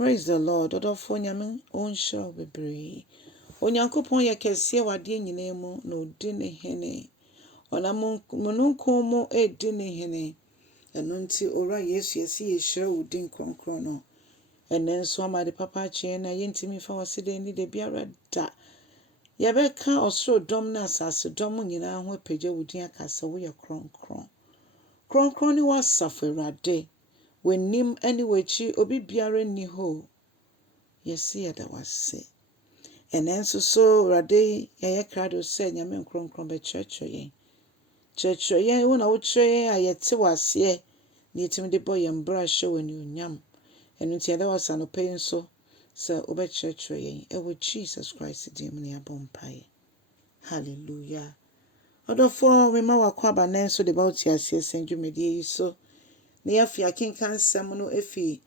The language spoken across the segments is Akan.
Praise the Lord. Odofo nyame onhyira bebree. Onyankopon yɛkɛseɛ wade nyinaa mu na odi ne hene. Onam mununkum mu edi ne hene. Ɛno nti ora Yesu yɛsi yɛhyira wo din kronkron no. Ɛnɛ nso amade papa akye na yɛntimi fa wɔsede ni de biara da. Yɛbɛka ɔsoro dɔm na asase dɔm nyinaa ho apagya wo din akasa wo yɛ kronkron. Kronkron ni wasafo Awurade. W'anim ne w'akyi obi biara nni hɔ. Yɛsi yɛda wase. Ɛnɛ nso so Awurade yɛyɛ krado sɛ nyame nkronkron bɛkyerɛkyerɛ yɛn. Kyerɛkyerɛ yɛn wo na wokyerɛ yɛn a yɛte waseɛ na yɛtumi de bɔ yɛn bra hyɛ wɔ anuonyam. Ɛno nti yɛda wase anɔpa yi nso sɛ wobɛkyerɛkyerɛ yɛn. Ɛwɔ Jesus Christ din mu na yɛabɔ mpaeɛ. Hallelujah. Ɔdɔfoɔ mema wakɔ aba nan nso de ba wo yɛteaseɛ sɛ dwumadie yi so. Na yɛafi akenka nsɛm no efi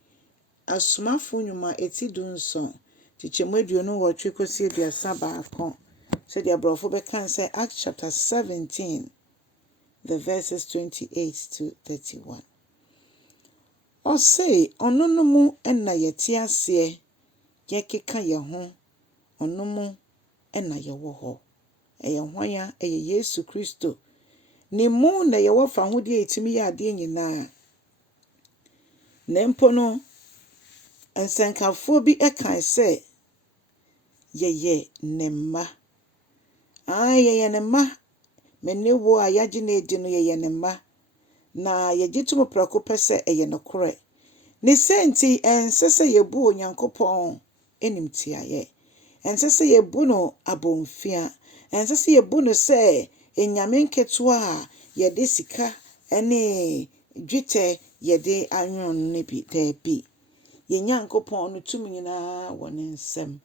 Asomafo Ndwoma eti dunson tikyɛmu aduonu wɔtwe kɔsi aduasa baako. Sɛdeɛ aborɔfo bɛka sɛ Acts chapter 17 the verses 28 to 31. Ɔse ɔno no mu ɛna yɛteaseɛ yɛkeka yɛn ho ɔno mu ɛna yɛwɔ hɔ. Ɛyɛ hwan a ɛyɛ Yesu Kristo. Ne mu na yɛwɔ fa ahodeɛ etimi yɛ adeɛ nyinaa. Na mpo no nsɛnkafoɔ bi ɛkae sɛ yɛyɛ ne mma. Yɛyɛ ne mma. Mene wo a yɛagye na edi no yɛyɛ ne mma. Na yɛgye to mu prɛko pɛ sɛ ɛyɛ nokorɛ. Ne sɛ nti ɛnsɛ sɛ yɛbu Onyankopɔn animtiayɛ. Ɛnsɛ sɛ yɛbu no abomfia. Ɛnsɛ sɛ yɛbu no sɛ enyame nketewa a yɛde sika ne dwetɛ yɛde anwon ne bi daabi. Yɛn Nyankopɔn no tumi nyinaa wɔ ne nsam.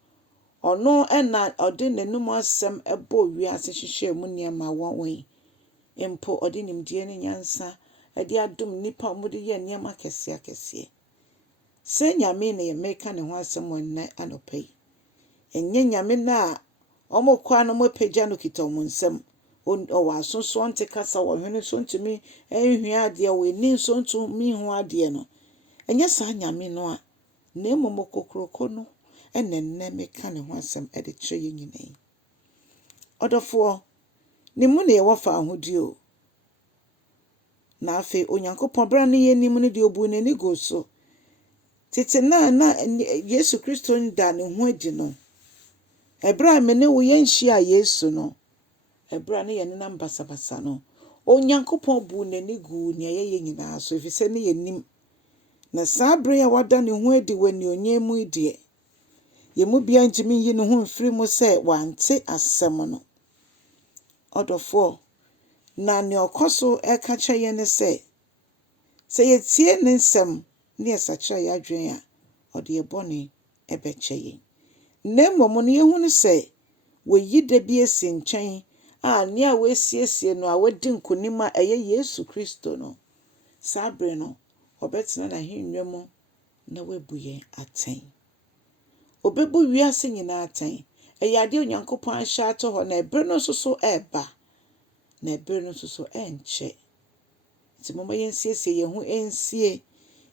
Ɔno ɛna ɔde n'anum asɛm ɛbɔ wiase hyehyɛ mu nneɛma wɔn. Mpo ɔde nimdeɛ ne nyansa ɛde adom nipa mu de yɛ nneɛma kɛseɛ. Sɛ nyame na yɛmɛka ne ho asɛm wɔ nnɛ anɔpa yi. Ɛnyɛ nyame na ɔmo kwa no mo pagya no kita ɔmo nsam. Ɔwɔ asoso ɔnte kasa wɔ hwene so ntumi ɛnhwia adeɛ wɔ ani so ntumi hu adeɛ no. Ɛnyɛ saa nyame no a na mmom kokroko no ɛna nnɛ meka ne ho asɛm ɛde kyerɛ yɛn nyinaa. Ɔdɔfoɔ ne mu na yɛwɔ fa ahodie o. Na afei Onyankopɔn bra ne yɛnim no de obu n'ani go so. Tete na Yesu Kristo nda ne ho adi no. Ɛbra a mene wo yɛnhyia Yesu no. Ɛbra ne yɛnenam basabasa no. Onyankopɔn bu n'ani gu nea yɛyɛ nyinaa so efisɛ ne yɛnim. Na saa bere a wada ne ho adi wɔ anuonyam mu die. Yɛmu bia ntumi yi ne ho mfiri mu sɛ wante asɛm no. Ɔdɔfoɔ na ne ɔkɔ so ɛka kyerɛ yɛn ne sɛ yɛtie ne nsɛm ne yɛsakyerɛ yɛ adwene a ɔde yɛ bɔne ɛbɛkyɛ yɛn. Na mmom no yɛhu ne sɛ wɔyi da bi esi nkyɛn a nea wɔasiesie no a wɔdi nkonim a ɛyɛ Yesu Kristo no. Saa bere no ɔbɛtena n'ahennwa mu na wabu yɛn atɛn. Ɔbɛbu wiase nyinaa atɛn. Ɛyɛ ade Onyankopɔn ahyɛ ato hɔ na ɛbere no nso so ɛɛba. Na ɛbere no nso so ɛnkyɛ. Nti moma yɛnsiesie yɛn ho ɛnsie.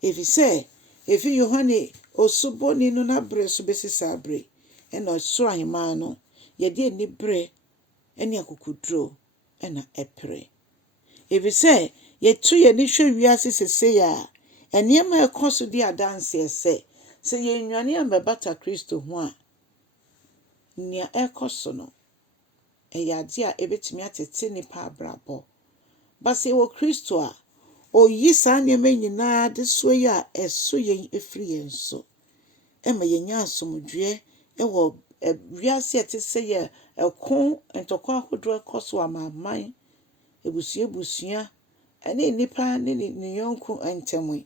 Efisɛ efi Yohane Osuboni no n'abere so besi saa bere. Ɛna ɔsoro ahemmaa no yɛde ani bere ɛne akokoduro ɛna ɛpere. Efisɛ yɛtu yɛni hwɛ wiase sesei a nneɛma ɛkɔ so di adanseɛ sɛ yɛnnuane ambɛbata Kristo ho a nea ɛkɔ so no ɛyɛ ade a ɛbɛtumi atete nipa abrabɔ. Basi wɔ Kristo a oyi saa nneɛma nyinaa de so yi a ɛso yɛn efiri yɛn so. Ɛma yɛnya asomdwoe ɛwɔ wiase ɛte sɛ yɛ ɛko ntɔkwa ahodoɔ ɛkɔ so amaaman ebusua ɛne nipa ne yɔnko ntɛm.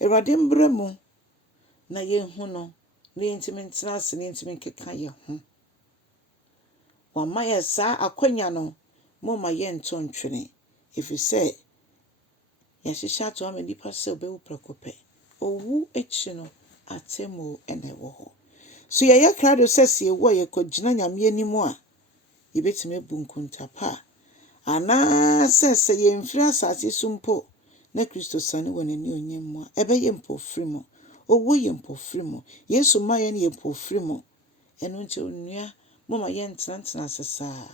Awurade mbrɛ mu na yɛnhu no na yɛntimi ntena ase na yɛntimi nkeka yɛn ho. Wama yɛ saa akwanya no moma yɛnto ntwene. Efisɛ yɛhyehyɛ ato ama nipa sɛ ɔbɛwu prɛko pɛ. Owu akyi no atemu ɛna ɛwɔ hɔ. So yɛyɛ krado sɛ yɛwɔ yɛkɔgyina nyame anim a yɛbɛtumi abu nkuntapa anaasɛ sɛ yɛmfiri asase so mpo na Kristo sane wɔ n'ani onyam mu a ɛbɛyɛ mpofiri mu. owu yɛ mpofiri mu. Yesu ma yɛ no yɛ mpofiri mu. Ɛno nti onua mama yɛntena ase saa.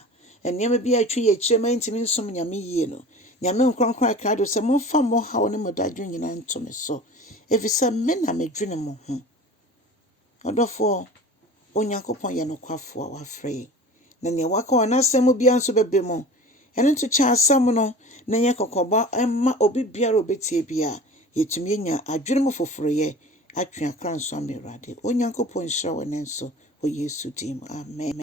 Nneɛma bi atwi yɛ kyerɛ ma ntimi nsom Nyame yie no. Nyame nkronkron aka do sɛ momfa mo haw ne mo dadwe nyina nto me so. Efisɛ me na medwene mo ho. Ɔdɔfo, Onyankopɔn yɛ nokwafo a wafrɛ yɛn. Na nea waka wɔ n'asɛm bia nso bɛbɛ mu. Ɛno nto kyɛ asɛm no na yɛ kɔkɔba ɛma obi biara obetie bia yɛtumi nya adwene mo foforoyɛ atwe akra nso ama Awurade. Onyankopɔn nhyira wɔ ne nso wɔ Yesu dim. Amen.